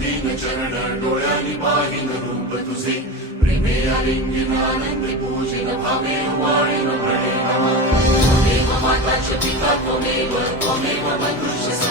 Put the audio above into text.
दीन चरण डोळ्यांनी पाहिन रूप तुझे प्रेमे आलिंगन आनंद पूजन भावे वाणीन म्हणे नमः त्वमेव माता च पिता त्वमेव बंधुश्च